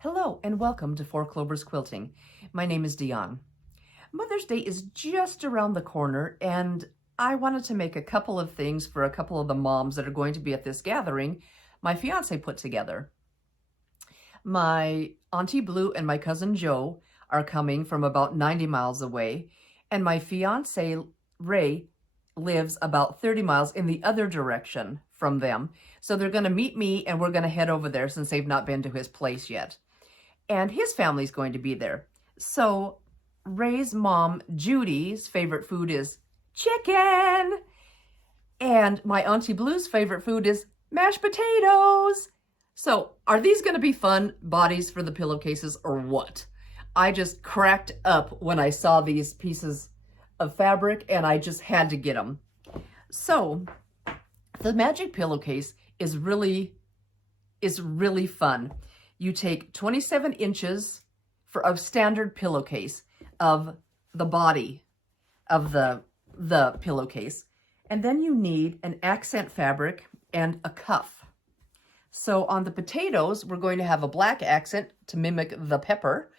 Hello and welcome to Clovers Quilting. My name is Dion. Mother's Day is just around the corner and I wanted to make a couple of things for a couple of the moms that are going to be at this gathering my fiance put together. My Auntie Blue and my cousin Joe are coming from about 90 miles away, and my fiance Ray lives about 30 miles in the other direction from them. So they're going to meet me and we're going to head over there since they've not been to his place yet. And his family's going to be there. So Ray's mom, Judy's favorite food is chicken. And my Auntie Blue's favorite food is mashed potatoes. So are these going to be fun bodies for the pillowcases or what? I just cracked up when I saw these pieces of fabric and I just had to get them. So the magic pillowcase is really fun. You take 27 inches of standard pillowcase of the body of the pillowcase, and then you need an accent fabric and a cuff. So on the potatoes, we're going to have a black accent to mimic the pepper,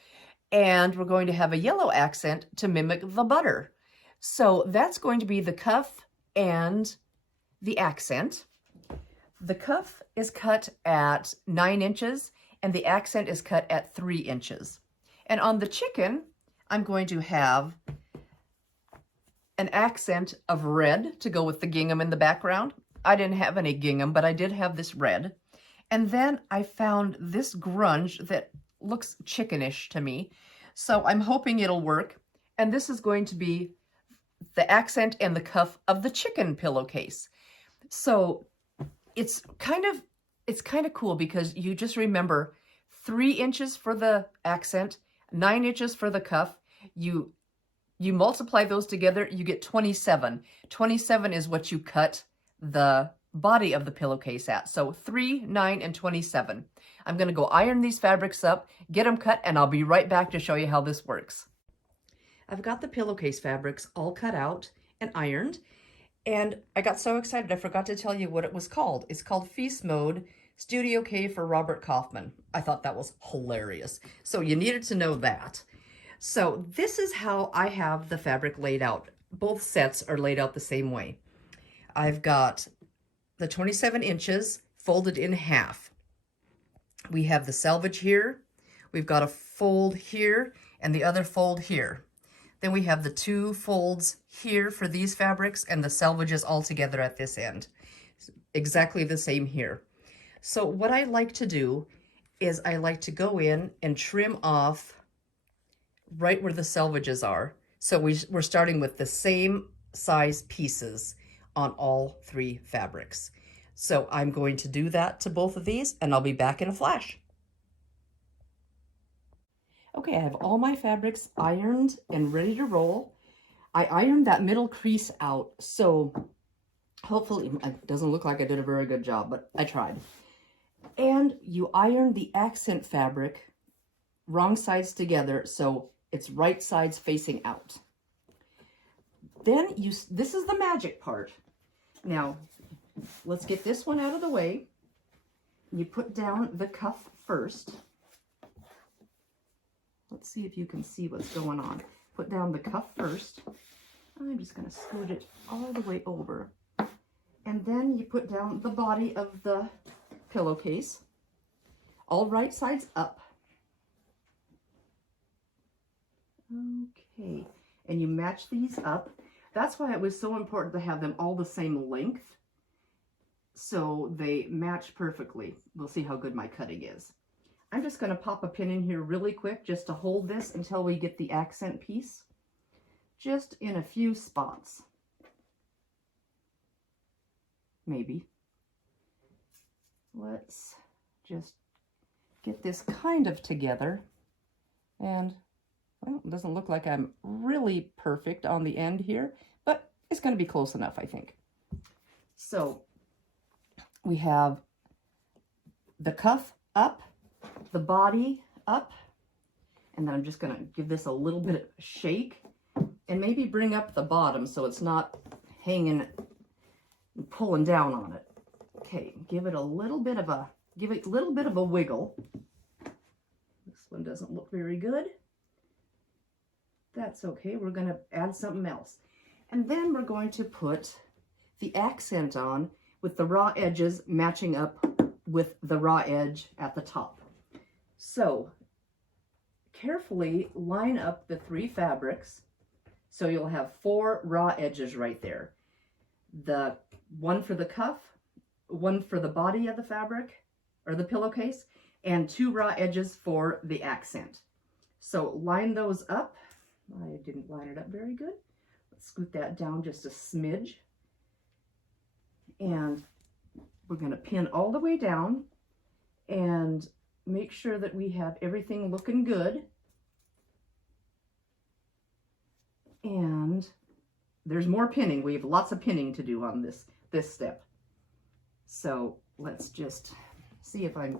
and we're going to have a yellow accent to mimic the butter. So that's going to be the cuff and the accent. The cuff is cut at 9 inches and the accent is cut at 3 inches. And on the chicken, I'm going to have an accent of red to go with the gingham in the background. I didn't have any gingham, but I did have this red. And then I found this grunge that looks chickenish to me. So I'm hoping it'll work. And this is going to be the accent and the cuff of the chicken pillowcase. So it's kind of cool because you just remember 3 inches for the accent, 9 inches for the cuff. You multiply those together, you get 27. 27 is what you cut the body of the pillowcase at. So 3, 9, and 27. I'm going to go iron these fabrics up, get them cut, and I'll be right back to show you how this works. I've got the pillowcase fabrics all cut out and ironed. And I got so excited, I forgot to tell you what it was called. It's called Feast Mode Studio K for Robert Kaufman. I thought that was hilarious. So you needed to know that. So this is how I have the fabric laid out. Both sets are laid out the same way. I've got the 27 inches folded in half. We have the selvage here. We've got a fold here and the other fold here. Then we have the 2 folds here for these fabrics and the selvages all together at this end. Exactly the same here. So what I like to do is I like to go in and trim off right where the selvages are. So we're starting with the same size pieces on all 3 fabrics. So I'm going to do that to both of these and I'll be back in a flash. Okay, I have all my fabrics ironed and ready to roll. I ironed that middle crease out, so hopefully it doesn't look like I did a very good job, but I tried. And you iron the accent fabric wrong sides together, so it's right sides facing out. Then this is the magic part. Now, let's get this one out of the way. You put down the cuff first. Let's see if you can see what's going on. Put down the cuff first. I'm just going to scoot it all the way over. And then you put down the body of the pillowcase. All right sides up. Okay. And you match these up. That's why it was so important to have them all the same length, so they match perfectly. We'll see how good my cutting is. I'm just going to pop a pin in here really quick just to hold this until we get the accent piece, just in a few spots. Maybe. Let's just get this kind of together. And, well, it doesn't look like I'm really perfect on the end here, but it's going to be close enough, I think. So we have the cuff up, the body up, and then I'm just going to give this a little bit of a shake and maybe bring up the bottom so it's not hanging and pulling down on it. Okay, give it a little bit of a wiggle. one doesn't look very good. That's okay. We're going to add something else. And then we're going to put the accent on with the raw edges matching up with the raw edge at the top. So carefully line up the 3 fabrics so you'll have 4 raw edges right there. The one for the cuff, one for the body of the fabric or the pillowcase, and 2 raw edges for the accent. So line those up. I didn't line it up very good. Let's scoot that down just a smidge. And we're going to pin all the way down and make sure that we have everything looking good. And there's more pinning. We have lots of pinning to do on this step. So let's just see if I'm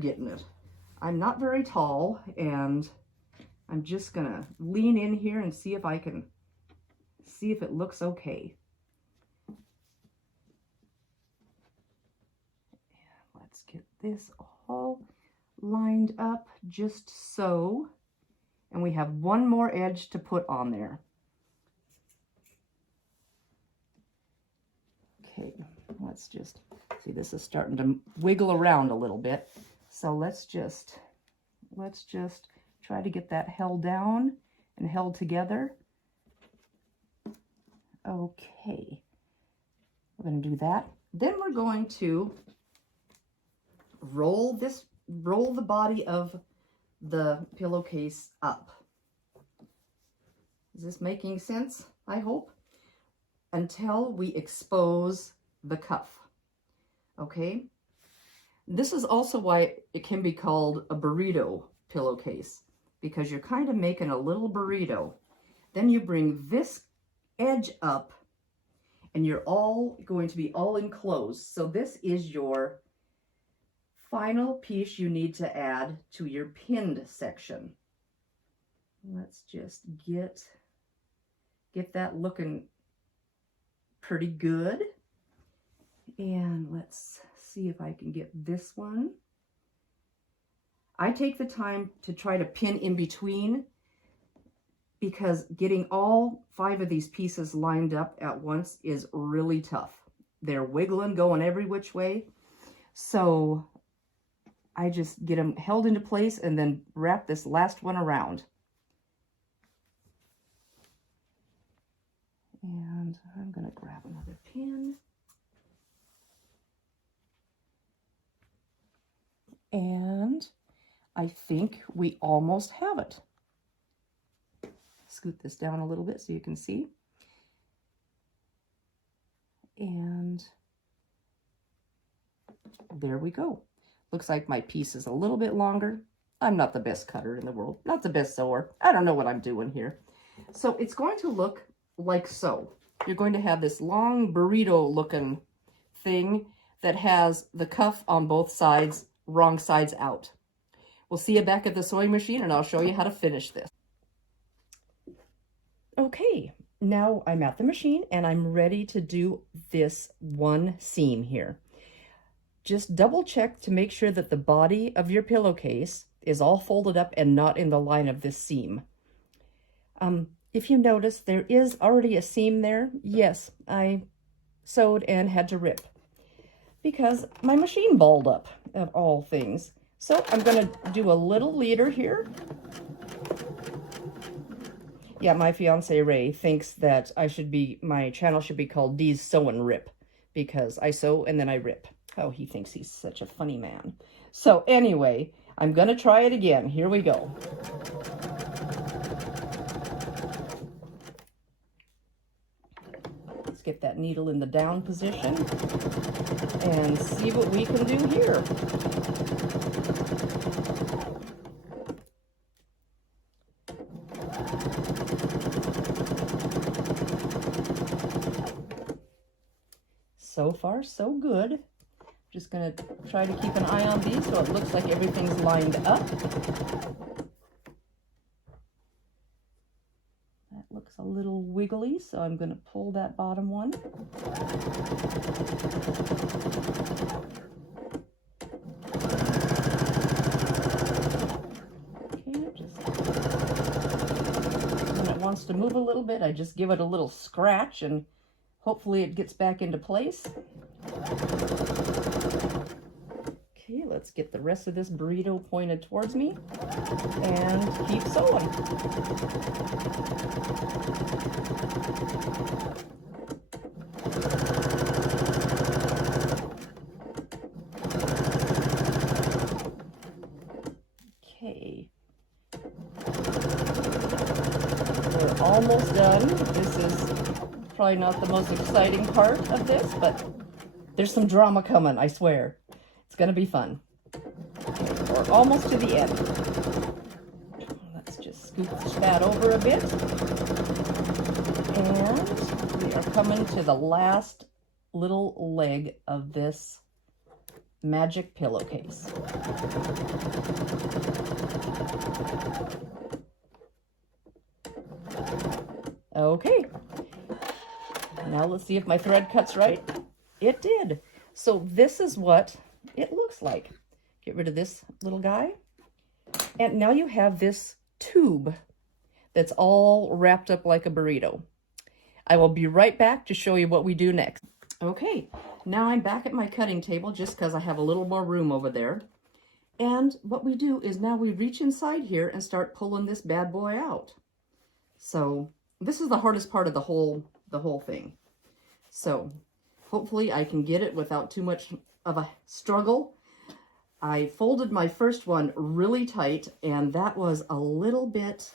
getting it. I'm not very tall, and I'm just gonna lean in here and see if I can see if it looks okay. And let's get this all lined up just so. And we have one more edge to put on there. Okay, let's just see, this is starting to wiggle around a little bit. So let's just try to get that held down and held together. Okay, we're going to do that. Then we're going to roll the body of the pillowcase up. Is this making sense? I hope. Until we expose the cuff. Okay? This is also why it can be called a burrito pillowcase, because you're kind of making a little burrito. Then you bring this edge up and you're all going to be all enclosed. So this is your final piece you need to add to your pinned section. Let's just get that looking pretty good. And let's see if I can get this one. I take the time to try to pin in between, because getting all 5 of these pieces lined up at once is really tough. They're wiggling, going every which way. So I just get them held into place and then wrap this last one around. And I'm going to grab another pin. And I think we almost have it. Scoot this down a little bit so you can see. And there we go. Looks like my piece is a little bit longer. I'm not the best cutter in the world, not the best sewer. I don't know what I'm doing here. So it's going to look like so. You're going to have this long burrito looking thing that has the cuff on both sides, wrong sides out. We'll see you back at the sewing machine and I'll show you how to finish this. Okay, now I'm at the machine and I'm ready to do this one seam here. Just double check to make sure that the body of your pillowcase is all folded up and not in the line of this seam. If you notice, there is already a seam there. Yes, I sewed and had to rip because my machine balled up, of all things. So I'm going to do a little leader here. Yeah, my fiance Ray thinks that my channel should be called Dee's Sew and Rip, because I sew and then I rip. Oh, he thinks he's such a funny man. So anyway, I'm going to try it again. Here we go. Let's get that needle in the down position and see what we can do here. So far, so good. Just going to try to keep an eye on these so it looks like everything's lined up. That looks a little wiggly, so I'm going to pull that bottom one. to move a little bit, I just give it a little scratch and hopefully it gets back into place. Okay, let's get the rest of this burrito pointed towards me and keep sewing. Okay. We're almost done. This is probably not the most exciting part of this, but there's some drama coming, I swear. It's gonna be fun. Okay, we're almost to the end. Let's just scooch that over a bit. And we are coming to the last little leg of this magic pillowcase. Okay, now let's see if my thread cuts right. It did. So this is what it looks like. Get rid of this little guy. And now you have this tube that's all wrapped up like a burrito. I will be right back to show you what we do next. Okay, now I'm back at my cutting table just because I have a little more room over there. And what we do is now we reach inside here and start pulling this bad boy out. So this is the hardest part of the whole thing. So hopefully I can get it without too much of a struggle. I folded my first one really tight and that was a little bit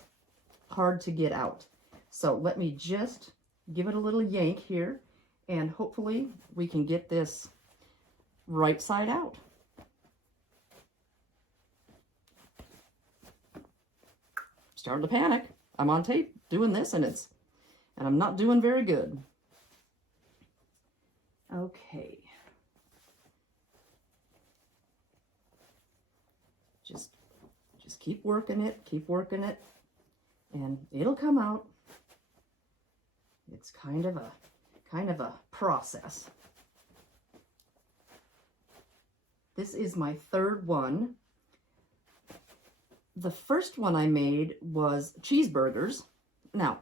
hard to get out. So let me just give it a little yank here and hopefully we can get this right side out. Starting to panic. I'm on tape doing this and I'm not doing very good. Okay. Just keep working it, and it'll come out. It's kind of a process. This is my third one. The first one I made was cheeseburgers. Now,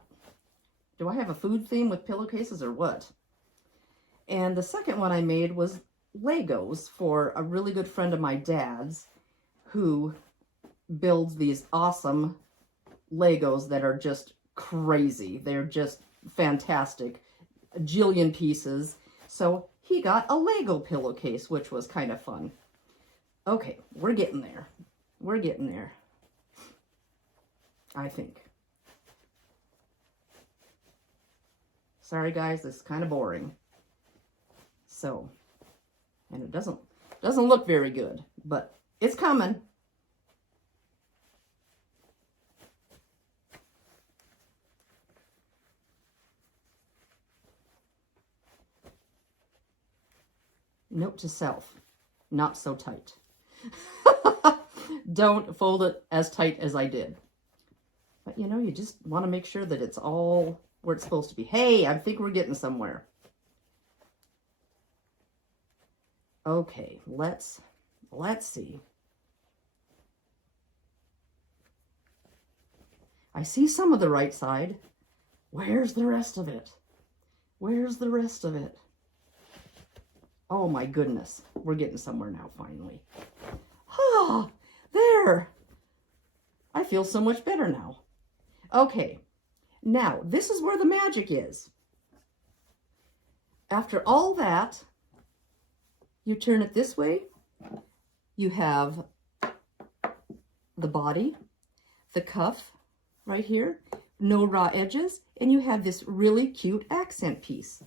do I have a food theme with pillowcases or what? And the second one I made was Legos for a really good friend of my dad's who builds these awesome Legos that are just crazy. They're just fantastic. A jillion pieces. So he got a Lego pillowcase, which was kind of fun. Okay, we're getting there. We're getting there. I think. Sorry guys, this is kind of boring. So, and it doesn't look very good, but it's coming. Note to self, not so tight. Don't fold it as tight as I did. But you know, you just want to make sure that it's all where it's supposed to be. Hey, I think we're getting somewhere. Okay, let's see. I see some of the right side. Where's the rest of it? Where's the rest of it? Oh my goodness, we're getting somewhere now, finally. Ah, there. I feel so much better now. Okay, now this is where the magic is. After all that, you turn it this way. You have the body, the cuff right here, no raw edges, and you have this really cute accent piece.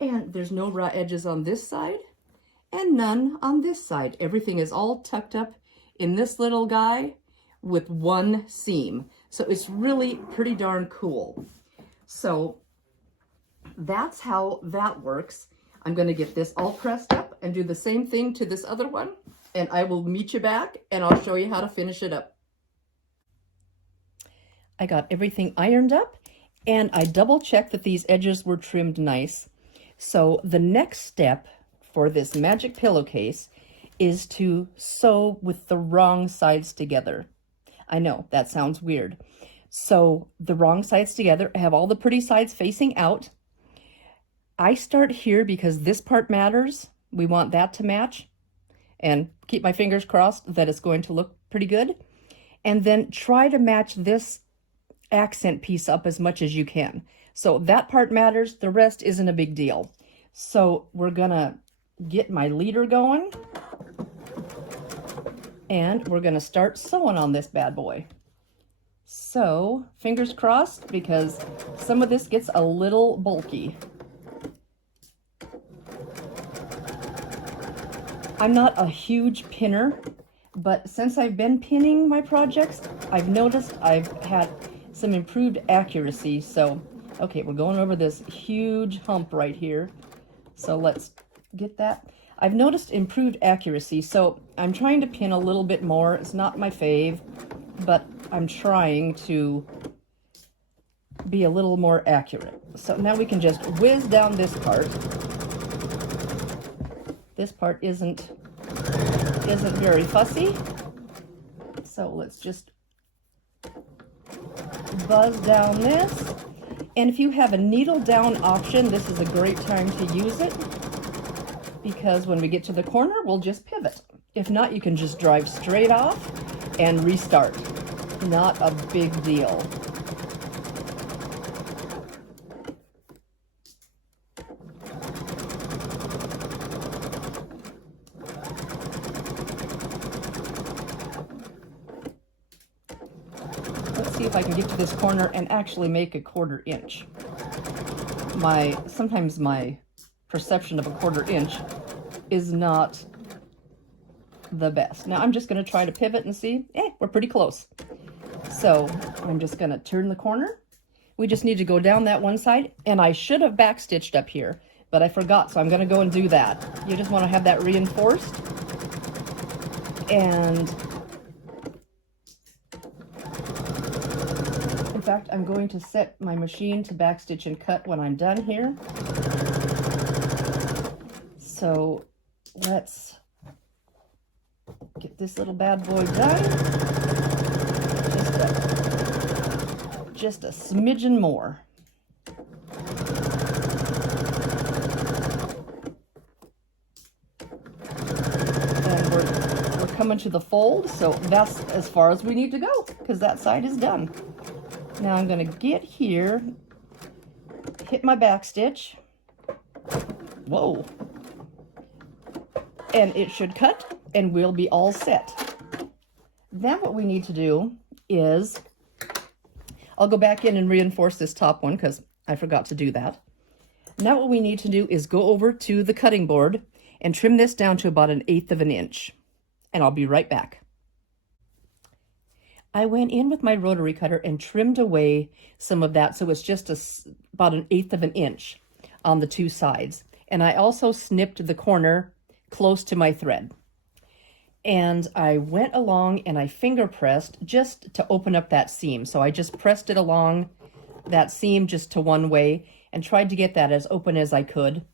And there's no raw edges on this side and none on this side. Everything is all tucked up in this little guy with one seam. So it's really pretty darn cool. So that's how that works. I'm going to get this all pressed up and do the same thing to this other one. And I will meet you back and I'll show you how to finish it up. I got everything ironed up and I double checked that these edges were trimmed nice. So the next step for this magic pillowcase is to sew with the wrong sides together. I know that sounds weird, So the wrong sides together. I have all the pretty sides facing out. I start here because this part matters. We want that to match, and keep my fingers crossed that it's going to look pretty good. And then try to match this accent piece up as much as you can. So that part matters, the rest isn't a big deal. So we're gonna get my leader going, and we're gonna start sewing on this bad boy. So fingers crossed, because some of this gets a little bulky. I'm not a huge pinner, but since I've been pinning my projects, I've noticed I've had some improved accuracy. So, okay, we're going over this huge hump right here. So let's get that. I've noticed improved accuracy, so I'm trying to pin a little bit more. It's not my fave, but I'm trying to be a little more accurate. So now we can just whiz down this part. This part isn't very fussy, so let's just buzz down this. And if you have a needle down option, this is a great time to use it, because when we get to the corner, we'll just pivot. If not, you can just drive straight off and restart. Not a big deal. Let's see if I can get to this corner and actually make a 1/4 inch. Sometimes my perception of a 1/4 inch is not the best. Now I'm just going to try to pivot and see. We're pretty close. So I'm just going to turn the corner. We just need to go down that one side, and I should have backstitched up here, but I forgot, so I'm going to go and do that. You just want to have that reinforced. And in fact, I'm going to set my machine to backstitch and cut when I'm done here. So let's get this little bad boy done. Just a smidgen more. And we're coming to the fold, so that's as far as we need to go, because that side is done. Now I'm going to get here, hit my back stitch. Whoa. And it should cut, and we'll be all set. Then what we need to do is, I'll go back in and reinforce this top one because I forgot to do that. Now what we need to do is go over to the cutting board and trim this down to about 1/8 of an inch. And I'll be right back. I went in with my rotary cutter and trimmed away some of that, so it's just about 1/8 of an inch on the two sides. And I also snipped the corner close to my thread. And I went along and I finger pressed just to open up that seam. So I just pressed it along that seam just to one way and tried to get that as open as I could.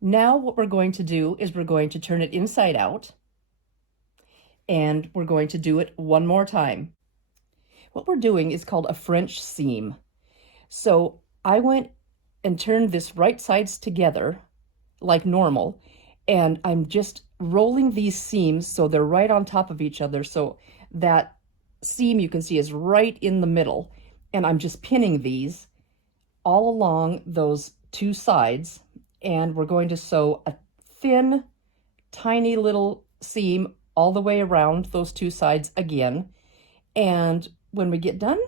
Now what we're going to do is we're going to turn it inside out, and we're going to do it one more time. What we're doing is called a French seam. So I went and turned this right sides together like normal, and I'm just rolling these seams so they're right on top of each other, so that seam you can see is right in the middle, and I'm just pinning these all along those two sides, and we're going to sew a thin, tiny little seam all the way around those two sides again. And when we get done,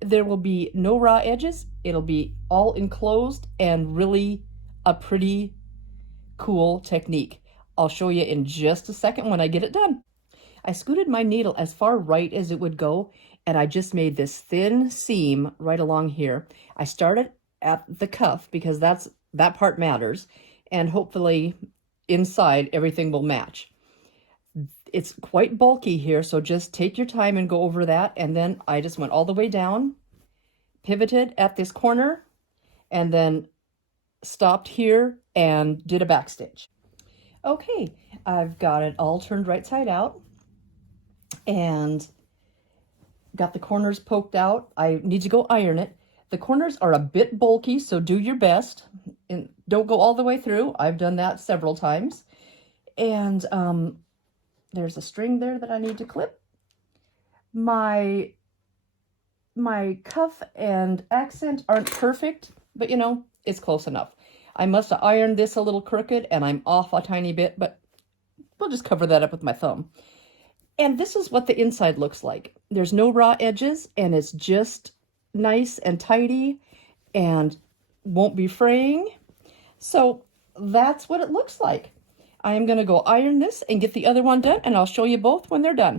there will be no raw edges. It'll be all enclosed and really a pretty cool technique. I'll show you in just a second when I get it done. I scooted my needle as far right as it would go, and I just made this thin seam right along here. I started at the cuff because that part matters, and hopefully inside everything will match. It's quite bulky here, so just take your time and go over that. And then I just went all the way down, pivoted at this corner, and then stopped here and did a back stitch. Okay, I've got it all turned right side out, and got the corners poked out. I need to go iron it. The corners are a bit bulky, so do your best. And don't go all the way through. I've done that several times. And there's a string there that I need to clip. My cuff and accent aren't perfect, but you know, it's close enough. I must have ironed this a little crooked and I'm off a tiny bit, but we'll just cover that up with my thumb. And this is what the inside looks like. There's no raw edges and it's just nice and tidy and won't be fraying. So that's what it looks like. I am going to go iron this and get the other one done, and I'll show you both when they're done.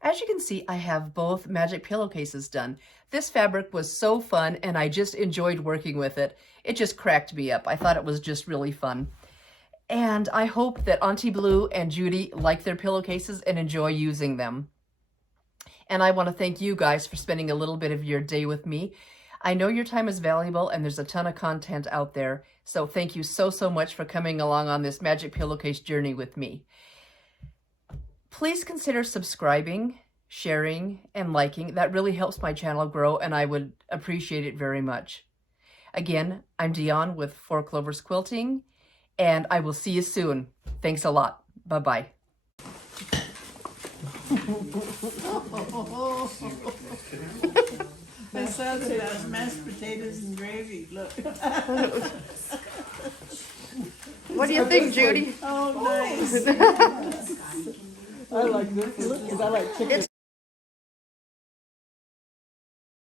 As you can see, I have both magic pillowcases done. This fabric was so fun and I just enjoyed working with it. It just cracked me up. I thought it was just really fun. And I hope that Auntie Blue and Judy like their pillowcases and enjoy using them. And I want to thank you guys for spending a little bit of your day with me. I know your time is valuable and there's a ton of content out there. So thank you so much for coming along on this magic pillowcase journey with me. Please consider subscribing, sharing, and liking. That really helps my channel grow and I would appreciate it very much. Again, I'm Dion with 4 Clovers Quilting and I will see you soon. Thanks a lot. Bye-bye. My son said I was mashed potatoes and gravy. Look. What do you think, Judy? Oh, nice. I like this look because I like chicken.